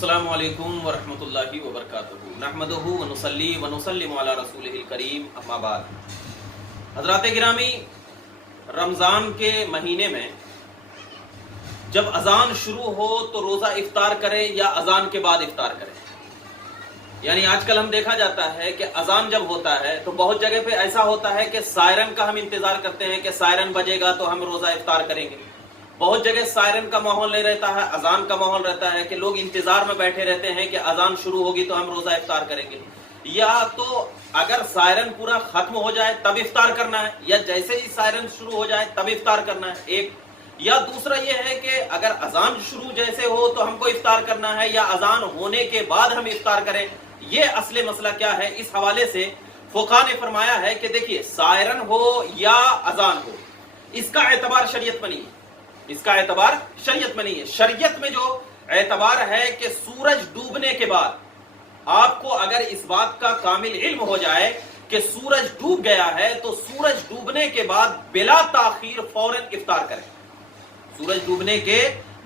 अस्सलामु अलैकुम वरहमतुल्लाहि वबरकातुहू नहमदुहू व नुसल्ली व नुसल्लिमु अला रसूलिहिल करीम अम्मा बाद। हज़रात गिरामी, रमज़ान के महीने में जब अजान शुरू हो तो रोज़ा इफ्तार करें या अजान के बाद इफ्तार करें। यानी आजकल हम देखा जाता है कि अजान जब होता है तो बहुत जगह पे ऐसा होता है कि सायरन का हम इंतजार करते हैं कि सायरन बजेगा तो हम रोज़ा इफ्तार करेंगे। बहुत जगह सायरन का माहौल नहीं रहता है, अजान का माहौल रहता है कि लोग इंतजार में बैठे रहते हैं कि अजान शुरू होगी तो हम रोजा इफ्तार करेंगे। या तो अगर सायरन पूरा खत्म हो जाए तब इफ्तार करना है, या जैसे ही सायरन शुरू हो जाए तब इफ्तार करना है एक। या दूसरा ये है कि अगर अजान शुरू जैसे हो तो हमको इफ्तार करना है, या अजान होने के बाद हम इफ्तार करें। ये असली मसला क्या है, इस हवाले से फुक़हा ने फरमाया है कि देखिए, सायरन हो या अजान हो, इसका एतबार शरीयत में नहीं है। इसका एतबार शरीयत में नहीं है। शरीयत में जो एतबार है कि सूरज डूबने के बाद आपको अगर इस बात का कामिल इल्म हो जाए कि सूरज डूब गया है तो सूरज डूबने के बाद बिला ताखीर फौरन इफ्तार करें। सूरज डूबने के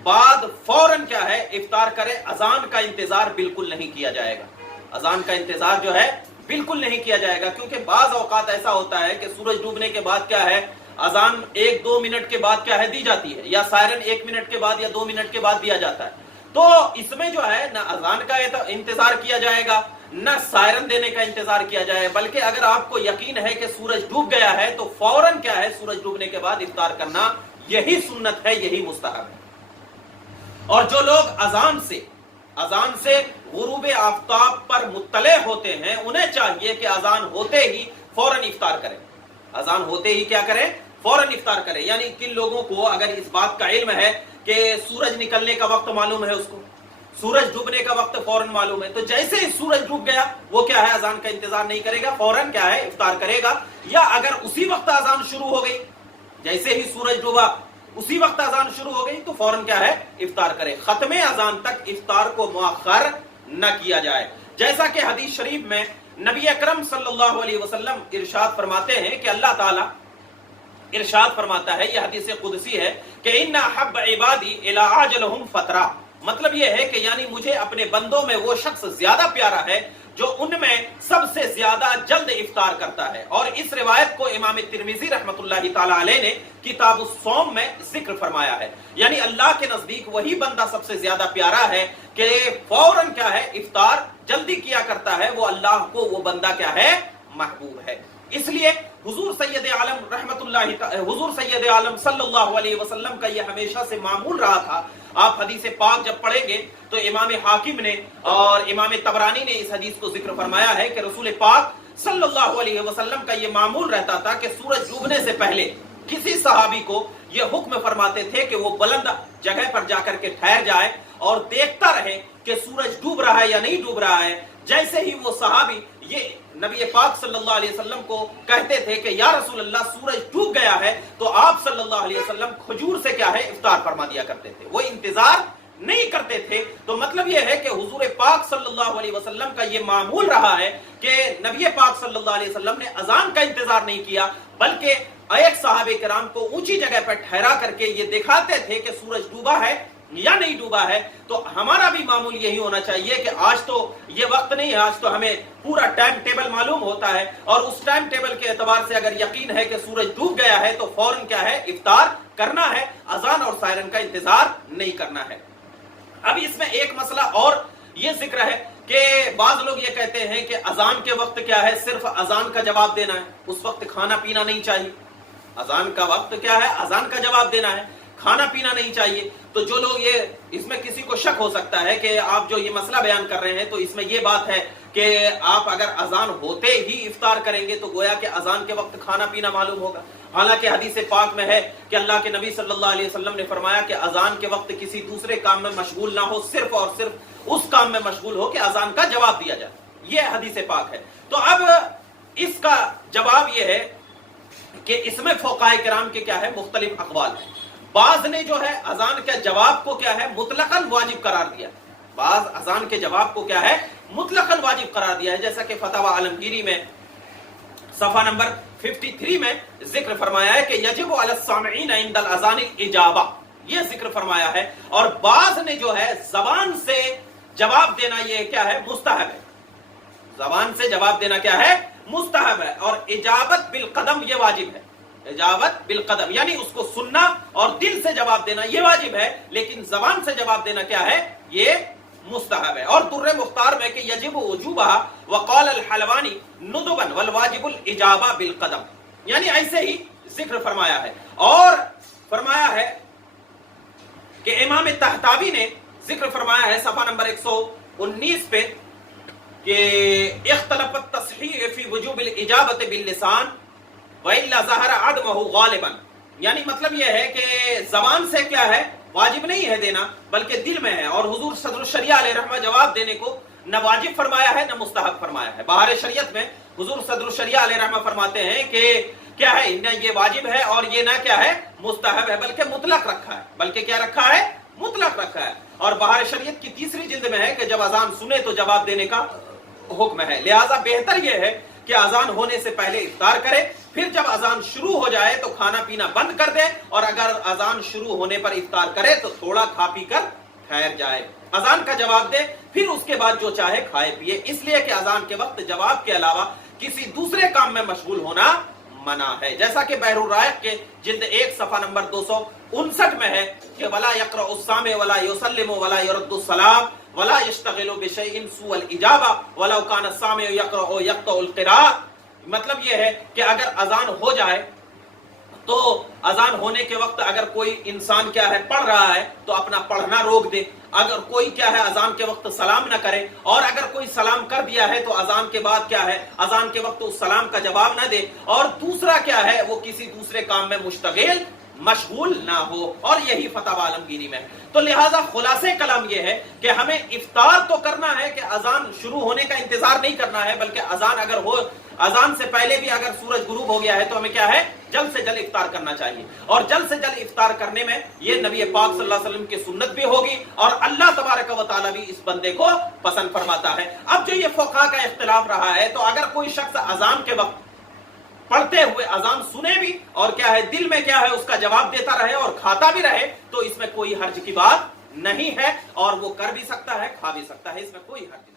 बाद फौरन क्या है, इफ्तार करें। अजान का इंतजार बिल्कुल नहीं किया जाएगा। अजान का इंतजार जो है बिल्कुल नहीं किया जाएगा, क्योंकि बाज औकात ऐसा होता है कि सूरज डूबने के बाद क्या है, अजान 1-2 मिनट के बाद क्या है दी जाती है, या सायरन 1 मिनट के बाद या 2 मिनट के बाद दिया जाता है। तो इसमें जो है ना अजान का इंतजार किया जाएगा न सायरन देने का इंतजार किया जाए, बल्कि अगर आपको यकीन है कि सूरज डूब गया है तो फौरन क्या है, सूरज डूबने के बाद इफ्तार करना, यही सुन्नत है, यही मुस्तहब है। और जो लोग अजान से गुरूब आफ्ताब पर मुत्तले होते हैं, उन्हें चाहिए कि अजान होते ही फौरन इफ्तार करें। अजान होते ही क्या करें, फौरन इफ्तार करें। यानी किन लोगों को अगर इस बात का इल्म है कि सूरज निकलने का वक्त मालूम है, उसको सूरज डूबने का वक्त फौरन मालूम है, तो जैसे ही सूरज डूब गया वो क्या है, अजान का इंतजार नहीं करेगा, फौरन क्या है, इफ्तार करेगा। या अगर उसी वक्त अजान शुरू हो गई, जैसे ही सूरज डूबा उसी वक्त अजान शुरू हो गई, तो फौरन क्या है, इफ्तार करे। खत्मे अजान तक इफ्तार को मुअख्खर न किया जाए। जैसा कि हदीस शरीफ में नबी अकरम सल्लल्लाहु अलैहि वसल्लम इरशाद फरमाते हैं कि अल्लाह ताला इरशाद फरमाता है, यह हदीस कुदसी है कि इन्ना हब्ब इबादी इला आजलहुम फतरा। मतलब यह है कि यानी मुझे अपने बंदों में वो शख्स ज्यादा प्यारा है जो उनमें सबसे ज्यादा जल्द इफ्तार करता है। और इस रिवायत को इमाम तिर्मिज़ी रहमतुल्लाहि ताला अलैह ने किताबुस सौम में जिक्र फरमाया है। यानी अल्लाह के नजदीक वही बंदा सबसे ज्यादा प्यारा है कि फौरन क्या है, इफ्तार जल्दी किया करता है। वो अल्लाह को वो बंदा क्या है, महबूब है। इसलिए हुजूर सैयद आलम सल्लल्लाहु अलैहि वसल्लम का यह हमेशा से मामूल रहा था। आप हदीस पाक जब पढ़ेंगे तो इमाम हाकिम ने और इमाम तबरानी ने इस हदीस को जिक्र फरमाया है कि रसूल पाक सल्लल्लाहु अलैहि वसल्लम का यह मामूल रहता था कि सूरज डूबने से पहले किसी सहाबी को यह हुक्म फरमाते थे कि वो बुलंद जगह पर जाकर के ठहर जाए और देखता रहे कि सूरज डूब रहा है या नहीं डूब रहा है। जैसे ही वो सहाबी ये नबी पाक सल्लल्लाहु अलैहि वसल्लम को कहते थे कि या रसूल अल्लाह, सूरज डूब गया है, तो आप सल्लल्लाहु अलैहि वसल्लम खजूर से क्या है, इफ्तार फरमा दिया करते थे। वो इंतजार नहीं करते थे। तो मतलब यह है कि हुजूर पाक सल्लल्लाहु अलैहि वसल्लम का ये मामूल रहा है कि नबी पाक सल्लल्लाहु अलैहि वसल्लम ने अजान का इंतजार नहीं किया, बल्कि एक सहाबे किराम को ऊंची जगह पर ठहरा करके ये दिखाते थे कि सूरज डूबा है या नहीं डूबा है। तो हमारा भी मामूल यही होना चाहिए कि आज तो ये वक्त नहीं है, आज तो हमें पूरा टाइम टेबल मालूम होता है, और उस टाइम टेबल के एतबार से अगर यकीन है कि सूरज डूब गया है तो फौरन क्या है, इफ्तार करना है। अजान और सायरन का इंतजार नहीं करना है। अब इसमें एक मसला और ये जिक्र है कि बाज लोग ये कहते हैं कि अजान के वक्त क्या है, सिर्फ अजान का जवाब देना है, उस वक्त खाना पीना नहीं चाहिए। अजान का वक्त क्या है, अजान का जवाब देना है, खाना पीना नहीं चाहिए। तो जो लोग ये, इसमें किसी को शक हो सकता है कि आप जो ये मसला बयान कर रहे हैं तो इसमें ये बात है कि आप अगर अजान होते ही इफ्तार करेंगे तो गोया कि अजान के वक्त खाना पीना मालूम होगा। हालांकि हदीस पाक में है कि अल्लाह के नबी सल्लल्लाहु अलैहि वसल्लम ने फरमाया कि अजान के वक्त किसी दूसरे काम में मशगूल ना हो, सिर्फ और सिर्फ उस काम में मशगूल हो कि अजान का जवाब दिया जाए। यह हदीस पाक है। तो अब इसका जवाब यह है कि इसमें फुक़हा किराम के क्या है, मुख्तलिफ अक़वाल है। बाज ने जो है अजान के जवाब को क्या है, मुतलकन वाजिब करार दिया। बाज अजान के जवाब को क्या है, मुतलकन वाजिब करार दिया है। जैसा कि फतवा आलमगीरी में सफा नंबर 53 में जिक्र फरमाया है कि यजिबु अला सामिईन इंदल अज़ान इजाबा, ये जिक्र फरमाया है। और बाज ने जो है जबान से जवाब देना ये क्या है, मुस्तहब है। जबान से जवाब देना क्या है, मुस्तहब है। और इजाबत बिल कदम ये वाजिब है। इजाबत बिल कदम यानी उसको सुनना और दिल से जवाब देना ये वाजिब है, लेकिन जबान से जवाब देना क्या है, ये मुस्तहब है। और दुर्रे मुख्तार में कि यजिब वजूबा वक़ाल अल हलवानी नुदबन वल वाजिबुल इजाबा बिल कदम, यानी ऐसे ही जिक्र फरमाया है। और फरमाया है कि इमाम तहतावी ने जिक्र फरमाया है सफा नंबर 119 पे कि इख्तलफत तस्हीह फी वजूबिल इजाबत बिल लिसान व इल्ला ज़हरा अदमहु गालिबन, यानी मतलब यह है कि जबान से क्या है, वाजिब नहीं है देना, बल्कि दिल में है। और हुजूर सदरुल शरिया अलैहि रहमा जवाब देने को न वाजिब फरमाया है न मुस्तहब फरमाया है। बाहर शरीयत में हुजूर सदरुल शरिया अलैहि रहमा फरमाते हैं कि क्या है, न ये वाजिब है और ये ना क्या है, मुस्तहब है, बल्कि मुतलक रखा है। बल्कि क्या रखा है, मुतलक रखा है। और बाहर शरीयत की तीसरी जिल्द में है कि जब अजान सुने तो जवाब देने का हुक्म है। लिहाजा बेहतर यह है कि अजान होने से पहले इफ्तार करे, फिर जब अजान शुरू हो जाए तो खाना पीना बंद कर दे, और अगर अजान शुरू होने पर इफ्तार करे तो थोड़ा खा पी कर ठहर जाए, अजान का जवाब दे, फिर उसके बाद जो चाहे खाए पिए। इसलिए कि अजान के वक्त जवाब के अलावा किसी दूसरे काम में मशगूल होना मना है। जैसा कि बहरुर रायक के जिल्द 1 सफा नंबर 259 में है कि वला यक़रउ सामे वला युसल्लिमु वला युरद्दु सलाम वला यश्तगिलु बिशैइन सुअल इजाबा वला कान सामे यक़रउ यक़तउल क़िराअत। मतलब यह है कि अगर अजान हो जाए तो अजान होने के वक्त अगर कोई इंसान क्या है, पढ़ रहा है तो अपना पढ़ना रोक दे। अगर कोई क्या है अजान के वक्त सलाम न करे, और अगर कोई सलाम कर दिया है तो अजान के बाद क्या है, अजान के वक्त उस सलाम का जवाब न दे। और दूसरा क्या है, वो किसी दूसरे काम में मुश्तगिल मशगूल ना हो। और यही फतवा आलमगीरी में है। तो लिहाजा खुलासे कलाम ये है कि हमें इफ्तार तो करना है कि अजान शुरू होने का इंतजार नहीं करना है, बल्कि अजान अगर हो, अजान से पहले भी अगर सूरज गुरूब हो गया है तो हमें क्या है, जल्द से जल्द इफ्तार करना चाहिए। और जल्द से जल्द इफ्तार करने में ये नबी पाक सल्लल्लाहु अलैहि वसल्लम की सुन्नत भी होगी और अल्लाह तबारक व तआला भी इस बंदे को पसंद फरमाता है। अब जो ये फुक़हा का इख्तिलाफ रहा है, तो अगर कोई शख्स अजान के वक्त पढ़ते हुए अजान सुने भी और क्या है, दिल में क्या है उसका जवाब देता रहे और खाता भी रहे, तो इसमें कोई हर्ज की बात नहीं है, और वो कर भी सकता है, खा भी सकता है, इसमें कोई हर्ज नहीं।